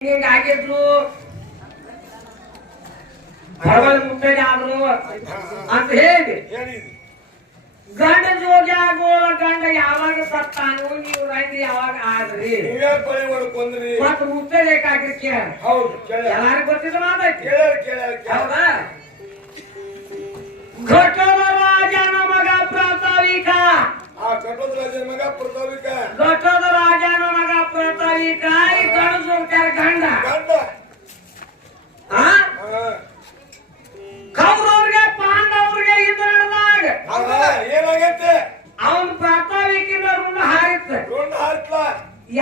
ಹಿಂಗಾಗಿದ್ರು ಹೊರಗಡೆ ಮುಟ್ಟೆ ಆದ್ರು ಅಂತ ಹೇಳಿ ಗಂಡ ಜೋಗಿ ಆಗೋಳ ಗಂಡ ಯಾವಾಗ ಸತ್ತಾನು ನೀವು ರೈತ ಯಾವಾಗ ಆದ್ರಿ ಮತ್ ಮುಟ್ಟೆ ಬೇಕಾಗಿಕ್ಕೆ ಎಲ್ಲಾರು ಗೊತ್ತಿದ್ರು ಮಾತೈತಿ ಹೌದಾ ಘಟದ ರಾಜನ ಮಗ ಪ್ರತಾವಿಕ ಘಟದ ರಾಜನ ಮಗ ಪ್ರತಾವಿಕ ಈ ಗಂಡ ಜೋಗ್ತಾರ ಗಂಡ ಕೌರವ್ರಿಗೆ ಪಾಂಡವ್ರಿಗೆ ಇದು ನಡೆದಾಗ ಏನಾಗೈತೆ ಅವನ್ ಪ್ರತಾವಿಕಿಂದ ರುಂಡ ಹಾರಿತ್ತ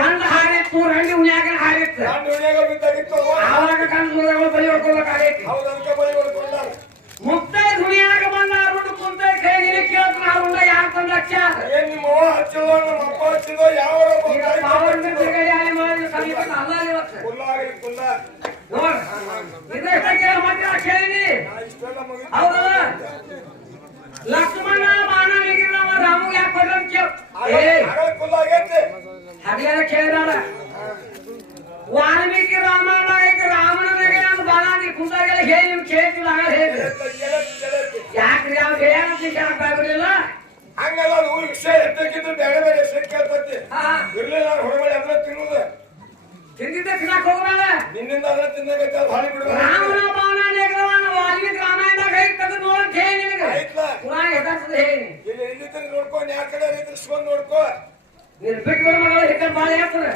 ಎಂದ ಹಾರಿತ್ತು ರಂಡಿ ಉಣ್ಯಾಗ ಹಾರಿತ್ತ ಆವಾಗ ಗಂಡ ಜೋಗಗಳು ಬಲಿ ಹೊಡ್ಕೊಳ್ಬೇಕಾಗೈತಿ ಮುಕ್ತಾಯ ದುನಿಯಾಗ ಬಂದ ರುಂಡ ಕುಂತ ಕೈ ನೀರು ಕೇಳ್ತ ನಾ ರುಂಡ ಯಾರು ತಂದ ಹಚ್ಚಾರ ಲಕ್ಷ್ಮಣ ಬಾಣ ರಾಮು ಯಾಕೆ ಹರಿಯಾಣ ಕೇಳಿದಾರ ವಾಲ್ಮೀಕಿ ರಾಮಾಯಣ ರಾಮನಿಗೆ ನಾನು ಬಾಣ ಕುಂದಾಗೆಲ್ಲ ಹೇಳಿ ನಿಮ್ ಕೇಳ್ತಿಲ್ಲ ಹೇಳಿ ಯಾಕ್ರಿ ಅವ್ರು ಹೇಳಕ್ಕಾಗಿರ್ಲಿಲ್ಲ ಹಂಗಲ್ಲ ಊರ್ ವಿಷಯ ಎದ್ದಕ್ಕಿದ್ದು ಬೇರೆ ಬೇರೆ ವಿಷಯ ಕೇಳ್ತತಿ ಇರ್ಲಿಲ್ಲ ಹೊರಗಡೆ ಎಲ್ಲ ತಿನ್ನುದು ತಿಂದಿದ್ದ ತಿನ್ನಕ್ ಹೋಗಲ್ಲ ನಿನ್ನಿಂದ ಅದ ತಿನ್ನಕತ್ತ ಭಾಳಿ ಬಿಡುವ ರಾಮನ ಬಾಣ ವಾಲ್ಮೀಕಿ ರಾಮಾಯಣದಾಗ ಐತ್ ತೆಗೆದು ನೋಡಕ್ ಹೇಳಿ ನಿನಗೆ ಪುರಾಣ ಯಥಾರ್ಥದ ಹೇಳಿ ಇಲ್ಲಿ ಎಲ್ಲಿದ್ದ ನೋಡ್ಕೊ ಯಾ ಕಡೆ ಇಸ್ಕೊಂಡ್ ನೋಡ್ಕೊ ನೀನ್ ಬಿಟ್ಟು ಬರೋ ಮಗಳು ಹಿಕ್ಕ ಬಾಳ ಹೇಳ್ತಾರೆ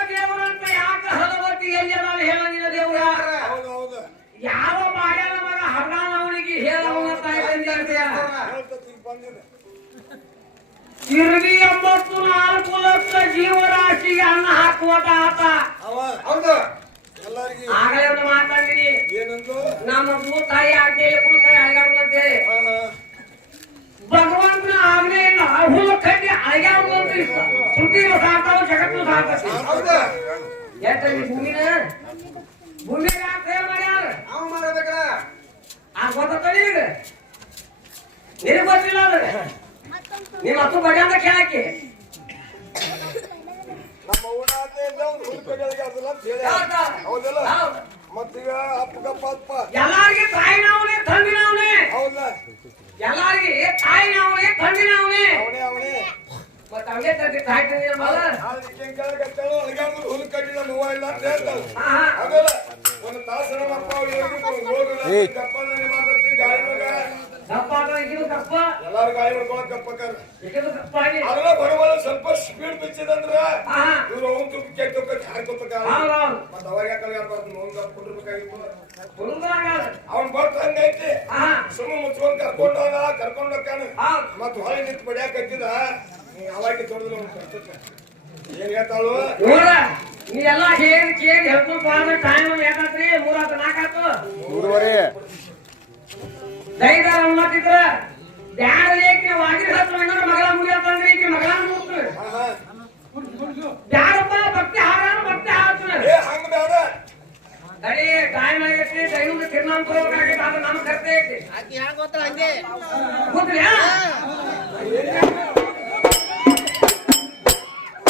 ದೇವರ ಅಂತ ಯಾಕ ಹಲವತಿ ಎಲ್ಲಿ ನಾವು ಹೇಳಂಗಿಲ್ಲ ದೇವ್ರ ಯಾವ ಮಾಡ್ಯಾನ ಮಗ ಹರ್ಣಾನವನಿಗೆ ಹೇಳವಂತ ತಿರುಗಿ 84 ಲಕ್ಷ ಜೀವರಾಶಿಗೆ ಅನ್ನ ಹಾಕುವದ ಆತ ಆಗಲೇ ಒಂದು ಮಾತಾಡಿರಿ ನಮ್ಮ ಭೂತಾಯಿ ಆಜ್ಞೆಯಲ್ಲಿ ಕುಲಕೈ ಅಳಗಾಡುವಂತೇಳಿ ಭಗವಂತನ ಆಜ್ಞೆ ಇಲ್ಲ ಹುಲ್ಲು ಕಡ್ಡಿ ಅಳಗಾಡುವಂತ ಶ್ರುತಿಗಳು ಸಾಕಾವು ಜಗತ್ತು ಸಾಕ ಯಾಕಂದ್ರೆ ಭೂಮಿನ ಯಾಕೆ ಮಾಡ್ಯಾರ ಆ ಗೊತ್ತ ನಿನಗೆ ನಿನಗೆ ಗೊತ್ತಿಲ್ಲ ಅದ್ರ ನಿಮ್ಮ ಹತ್ತು ಬಗೆ ಅಂತ ಕೇಳಕ್ಕೆ ಮತ್ತೀಗ ಅಪ್ಪ ಎಲ್ಲಾರಿಗೆ ತಾಯಿ ನಾವನೇ ತಂದಿ ನಾವನೇ ಎಲ್ಲಾರಿಗೆ ತಾಯಿ ನಾವನೇ ತಂದಿ ನಾವನೇ ಮತ್ತ ಅವನೇ ತಂದಿ ತಾಯಿ ತಂದಿ ಹುಲ್ ಕಡ್ಡಿ ನಮ್ಮ ಹೂವ ಇಲ್ಲ ಅಂತ ಹೇಳ್ತಾಳೆ ಅದಲ್ಲ ಒಂದು ತಾಸು ನಮ್ಮ ಅಪ್ಪ ಗಾಳಿ ಮಗ ಎಲ್ಲಾರು ಗಾಳಿ ಮಾಡ್ಕೊಳಕ್ ಕಪ್ಪಕ್ಕಾರ ಅದನ್ನ ಬರುವಲ್ಲ ಸ್ವಲ್ಪ ಸ್ಪೀಡ್ ಬಿಚ್ಚಿದಂದ್ರ ಇವ್ರು ಅವ್ನು ತುಪ್ಪ ಕೆಟ್ಟ ಹಾಕೋತಕ್ಕ ಮತ್ತ ಅವಾಗ ಯಾಕಲ್ಲ ಯಾರ್ಬಾರ್ದು ಅವ್ನು ಕೊಟ್ಟಿರ್ಬೇಕಾಗಿತ್ತು ಅವ್ನ್ ಬರ್ತ ಹಂಗೈತಿ ಸುಮ್ಮ ಮುಚ್ಕೊಂಡ್ ಕರ್ಕೊಂಡ್ ಹೋಗ್ತಾನ ಮತ್ ಹೊಳೆ ನಿಂತು ಬಡಿಯಾಕ ಹತ್ತಿದ ಅವಾಗ ತೊಡದ್ರು ಏನ್ ಹೇಳ್ತಾಳು ನೀ ಎಲ್ಲಾ ಹೇಳಿ ಕೇಳಿ ಹೇಳ್ಕೊಂಡು ಟೈಮ್ ಯಾಕತ್ರಿ 3:04 ದೈದಾರ ಮತ್ತಿದ್ರ ಬ್ಯಾಡಲೇಕಿ ವಾಗಿರ ಹತ್ರ ಮಗಳ ಮುಗಿಯತ್ತಂದ್ರಿ ಈಕಿ ಮಗಳ ಮುಗ್ತು ಬ್ಯಾಡಪ್ಪ ಭಕ್ತಿ ಹಾಡ್ತಾನೆ ಹಂಗ ಬೇಡ ತಡಿ ಟೈಮ್ ಆಗೈತಿ ದೈವದ ತಿರ್ನಾಮ ತಗೋಬೇಕಾಗೈತಿ ಅದು ನಮ್ ಕರ್ತೈತಿ ಗೊತ್ತಿಲ್ಲ ಹಂಗೆ ಗೊತ್ತಿಲ್ಲ